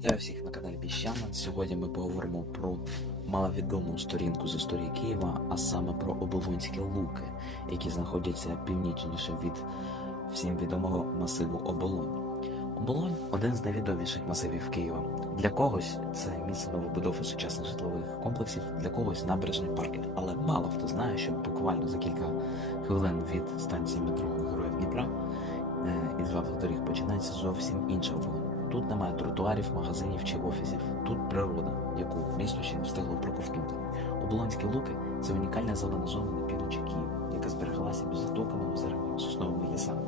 Вітаю всіх на каналі Піщана. Сьогодні ми поговоримо про маловідому сторінку з історії Києва, а саме про Оболонські луки, які знаходяться північніше від всім відомого масиву Оболонь. Оболонь один з найвідоміших масивів Києва. Для когось це місце новобудови сучасних житлових комплексів, для когось набережний паркінг. Але мало хто знає, що буквально за кілька хвилин від станції метро Героїв Дніпра е, і з главних доріг починається зовсім інша Оболонь. Тут немає тротуарів, магазинів чи офісів. Тут природа, яку місто ще не встигло проковтнути. Оболонські луки це унікальна зелена зона на півночі Києва, яка збереглася між затоками, озерами, сосновими лісами.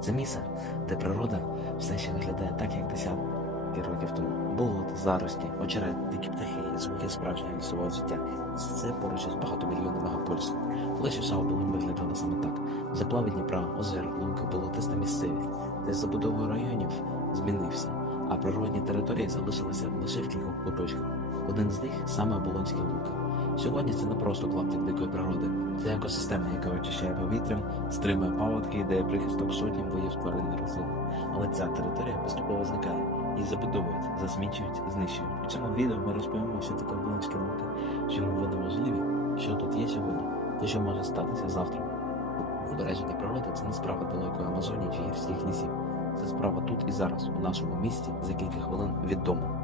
Це місце, де природа все ще виглядає так, як десятки років тому. Болота, зарості, очерет, дикі птахи, звуки справжнього лісового життя. Це поруч із багатомільйонним мегаполісом. Колись уся оболонь виглядала саме так. Заплави Дніпра, озера, луки, болотиста місцевість, де забудовою районів змінився а природні території залишилися лише в кількох куточках. Один з них саме Оболонські луки. Сьогодні це не просто клаптик дикої природи, це екосистема, яка очищає повітря, стримує паводки і дає прихисток сотням видів тварин і рослин. Але ця територія поступово зникає, її забудовують, засмічують, знищують. У цьому відео ми розповімо, що таке Оболонські луки, чому вони важливі, що тут є сьогодні, та що може статися завтра. Збереження природи це не справа далекої Амазонії чи гірських лісів. Це справа тут і зараз, у нашому місті, за кілька хвилин від дому.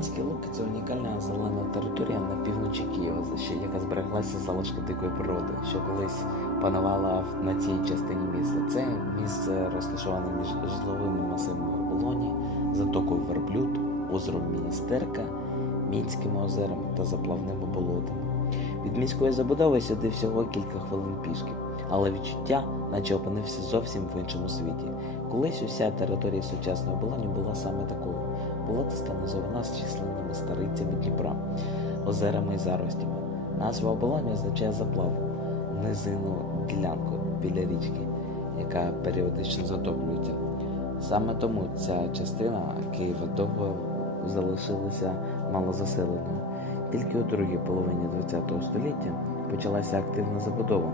Оболонські луки це унікальна зелена територія на півночі Києва, яка збереглася залишки дикої природи, що колись панувала на цій частині міста. Це місце розташоване між житловими масивами оболоні, затокою верблюд, озером Міністерка, Мінськими озерами та заплавними болотами. Від міської забудови сюди всього кілька хвилин пішки, але відчуття, наче опинився зовсім в іншому світі. Колись уся територія сучасної оболоні була саме такою болотиста низовина з численними старицями Дніпра, озерами і заростями. Назва оболоні означає заплав, низину ділянку біля річки, яка періодично затоплюється. Саме тому ця частина Києва довго залишилася малозаселеною. Тільки у другій половині ХХ століття почалася активна забудова,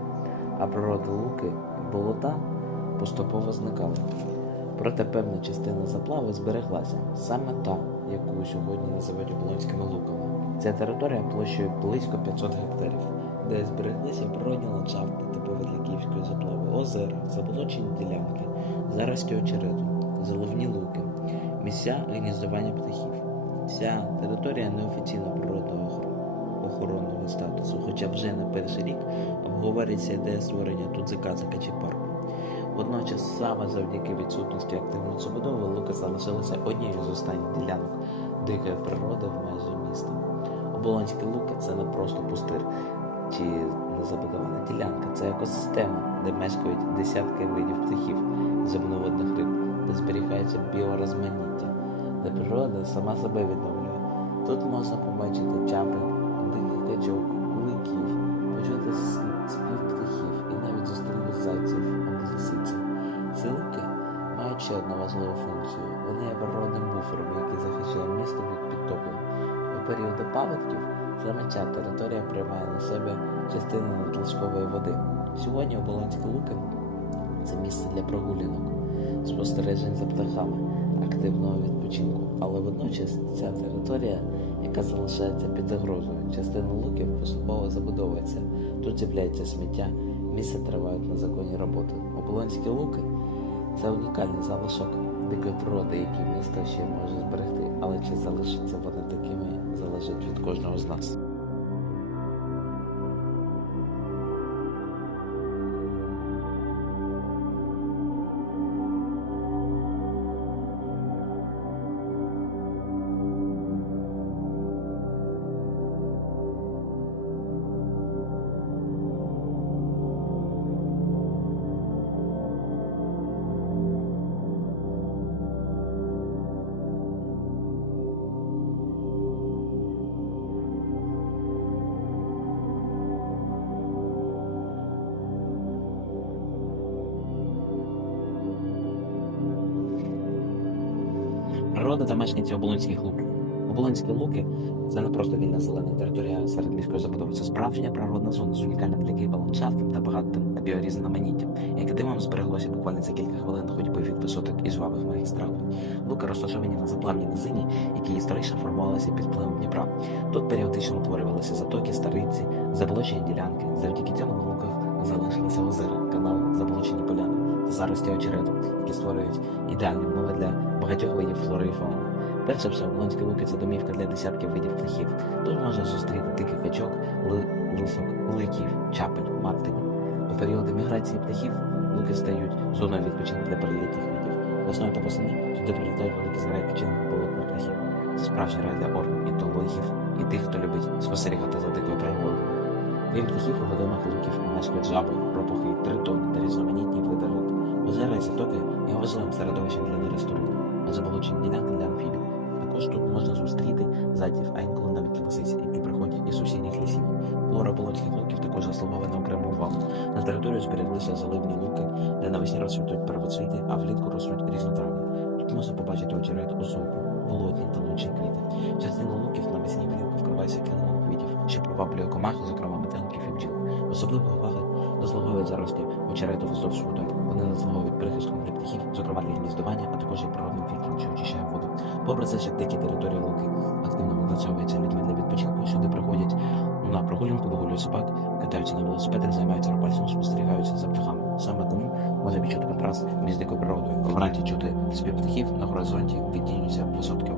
а природа луки болота поступово зникала. Проте певна частина заплави збереглася, саме та, яку сьогодні називають Оболонськими луками. Ця територія площею близько 500 гектарів, де збереглися природні ландшафти типові для київської заплави, озера, заболочені ділянки, зарості очерету, заливні луки, місця гніздування птахів. Ця територія неофіційно природного охоронного статусу, хоча вже на перший рік обговорюється ідея створення тут заказика чи парку. Водночас, саме завдяки відсутності активної забудови, Луки залишилися однією з останніх ділянок дикої природи в межі міста. Оболонські луки це не просто пустир чи незабудована ділянка, це екосистема, де мешкають десятки видів птахів земноводних риб, де зберігається біорозманіття, де природа сама себе відновлює. Тут можна побачити чапи, диких качок, куликів, почути мають ще одну важливу функцію. Вони є природним буфером, який захищає місто від підтоплень. У періоди паводків саме ця територія приймає на себе частину надлишкової води. Сьогодні Оболонські луки це місце для прогулянок, спостережень за птахами, активного відпочинку. Але водночас ця територія, яка залишається під загрозою, частина луків поступово забудовується. Тут з'являється сміття, місце тривають незаконні роботи. Оболонські луки це унікальний залишок дикої природи, який місто ще може зберегти, але чи залишаться вони такими, залежить від кожного з нас. Природа та оболонських луків. Оболонські луки це не просто вільна зелена територія серед міської забудови. Це справжня природна зона з унікальним для Києва ландшафтом та багатим біорізноманіттям, яке дивом збереглося буквально за кілька хвилин ходьби від висоток і жвавих магістралів. Луки розташовані на заплавній низині, які історично формувалися під впливом Дніпра. Тут періодично утворювалися затоки, стариці, заболочені ділянки. Завдяки цьому на луках залишилися озера, канали, заболочені поляни та зарості очерету, які створюють ідеальні умови для багатьох видів флори і фауни. Перш за все, Оболонські луки це домівка для десятків видів птахів. Тут можна зустріти диких качок, ли, лисок, ликів, чапель, мартинів. У періоди міграції птахів луки стають зоною відпочинку для перелітніх видів. Весною та восени туди прилітають великі зграї качених болотних птахів. Це справжній рай для орнітологів і тих, хто любить спостерігати за дикою природою. Крім птахів, у водоймах луків мешкають жаби, ропухи, тритони та різноманітні види риб. Озера і затоки є важливим середовищем для нересту риб, а заболочені ділянки для амфібій. Також тут можна зустріти зайців, а інколи навіть лисиць, які приходять із сусідніх лісів. Флора болотських луків також заслуговує на окрему увагу. На територію збереглися заливні луки, де навесні розцвітуть первоцвіти, а влітку ростуть різнотравні. Тут можна побачити очерет, осоку, болотні та лучні квіти. Частина луків навесні влітку вкривається килимом квітів, що приваблює комах, зокрема метеликів і бджіл. Особливої уваги заслуговують зарості очерету вздовж водою. Вони заслуговують прихистком для птахів, зокрема для гніздування, а також і природним фільтром, що очищає воду. Попри це, що дикі території луки активно використовуються людьми для відпочинку, сюди приходять на прогулянку, вигулюють собак, катаються на велосипедах, займаються рибальством, спостерігаються за птахами. Саме тому можна відчути контраст між дикою природою. Вранці чути спів птахів на горизонті відтінюються висотки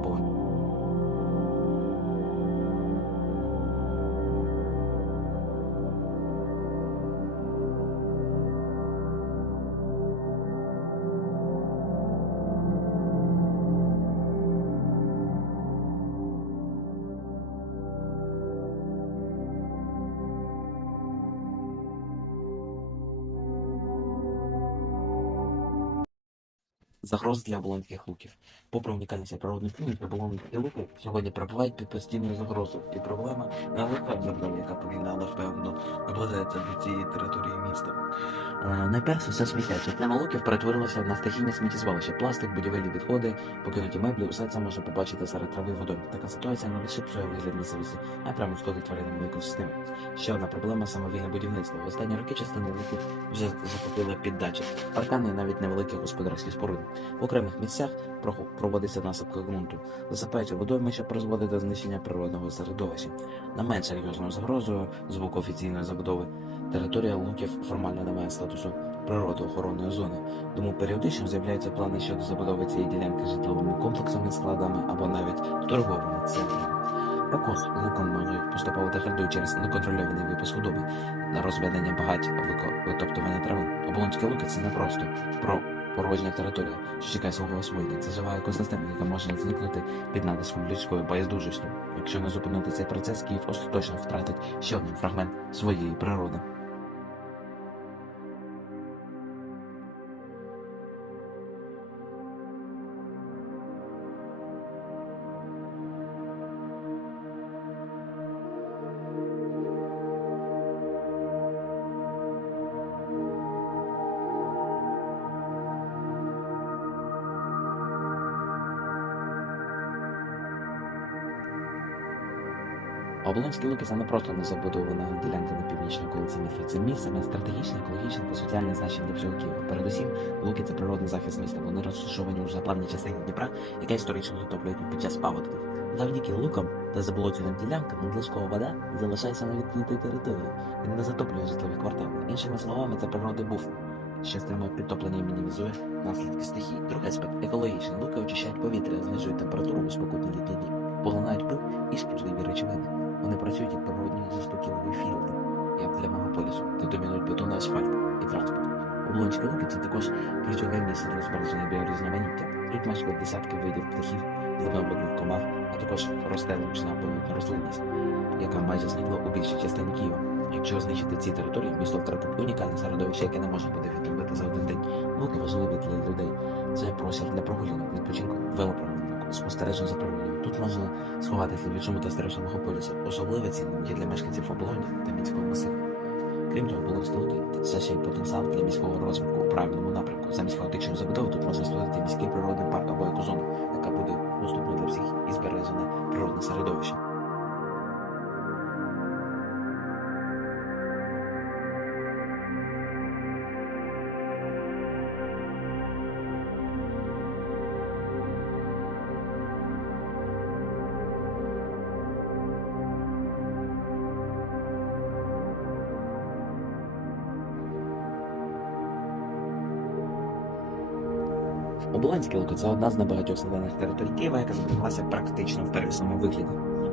Загроз для оболонських луків. Попри унікальність природних фільмів, оболонські луки сьогодні перебувають під постійною загрозою. І проблема не лише в яка повинна, але впевнено наближається до цієї території міста. Е, найперше це сміття. Частина луків перетворилася на стихійне сміттєзвалище. Пластик, будівельні відходи, покинуті меблі, усе це можна побачити серед трави водою. Така ситуація не лише псує вигляд місцевості, а й прямо шкодить тваринним екосистемі. Ще одна проблема самовільне будівництво. В останні роки частину луків вже захопили під дачі, паркани навіть невеликі господарські споруди. В окремих місцях проводиться насипка ґрунту, засипають водойми, що призводить до знищення природного середовища. На менш серйозною загрозою з боку офіційної забудови територія луків формально не має статусу природоохоронної зони, тому періодично з'являються плани щодо забудови цієї ділянки житловими комплексами, складами або навіть торговими центрами. Також луком можуть поступовувати харду через неконтрольований випуск худоби на розведення багать, витоптування трави. Оболонські луки це не просто про порожня територія, що чекає свого освоєння. Це жива екосистема, яка може зникнути під натиском людської боєздужості. Якщо не зупинити цей процес, Київ остаточно втратить ще один фрагмент своєї природи. Оболонські луки не просто незабудована ділянка на північній околиці міста. Це місце має стратегічне, екологічне та соціальне значення для всього Києва. Передусім, луки це природний захист міста. Вони розташовані у заплавній частині Дніпра, яка історично затоплюють під час паводків. Завдяки лукам та заболоченим ділянкам надлишкова вода залишається на відкритій території і не затоплює житлові квартали. Іншими словами, це природний буфер, що стримує підтоплення і мінімізує наслідки стихії. Другий аспект екологічний. Луки очищають повітря, знижують температуру у спекотні літні поглинають пил і шкідливі речовини. Вони працюють як природні заспокійливі фільтри, як для мегаполісу, де домінують бетон, асфальт і транспорт. Облонські луки це також ключове місце для збереження біорізноманіття. Тут мешкають десятки видів птахів, земноводних комах, а також росте лучна болотна рослинність, яка майже зникла у більшій частині Києва. Якщо знищити ці території, місто втратить унікальне середовище, яке не можна буде відновити за один день. Луки важливі для людей. Це простір для прогулянок, відпочинку, велопрогулянок, спостережень за природою. Тут можна сховатися від та стресу мегаполісу. Особливо цінним є для мешканців оболоні та міського масиву. Крім того, було луки це ще й потенціал для міського розвитку у правильному напрямку. Замість хаотичної забудови тут можна створити міський природний парк або екозону, яка буде доступна для всіх і збережена природне середовище. Оболонський луки це одна з небагатьох зелених територій Києва, яка збереглася практично в первісному вигляді.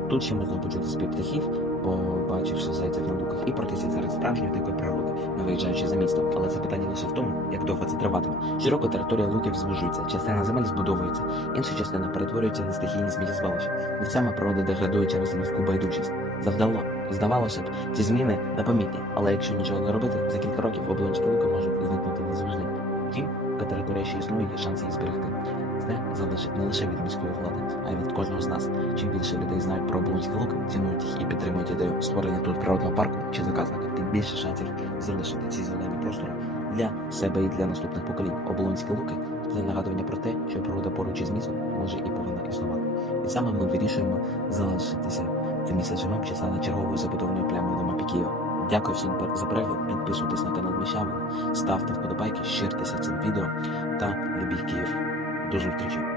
Тут ще можна почути спів птахів, побачивши зайців на луках, і пройтися серед справжньої дикої природи, не виїжджаючи за місто. Але це питання лише в тому, як довго це триватиме. Широко територія луків звужується, частина земель збудовується, інша частина перетворюється на стихійні сміттєзвалища. Місцями природа деградує через людську байдужість. Завдало, здавалося б, ці зміни непомітні, але якщо нічого не робити, за кілька років оболонські луки можуть територія ще існує, є шанси її зберегти. Це залежить не лише від міської влади, а й від кожного з нас. Чим більше людей знають про Оболонські луки, цінують їх і підтримують ідею створення тут природного парку чи заказника, тим більше шансів залишити ці зелені простори для себе і для наступних поколінь. Оболонські луки це нагадування про те, що природа поруч із містом може і повинна існувати. І саме ми вирішуємо залишитися це місце живим чи стане черговою забудованою плямою мапі Києва. Дякую всім за перегляд. Підписуйтесь на канал Міщавин, ставте вподобайки, ширтеся цим відео та любіть Київ. До зустрічі!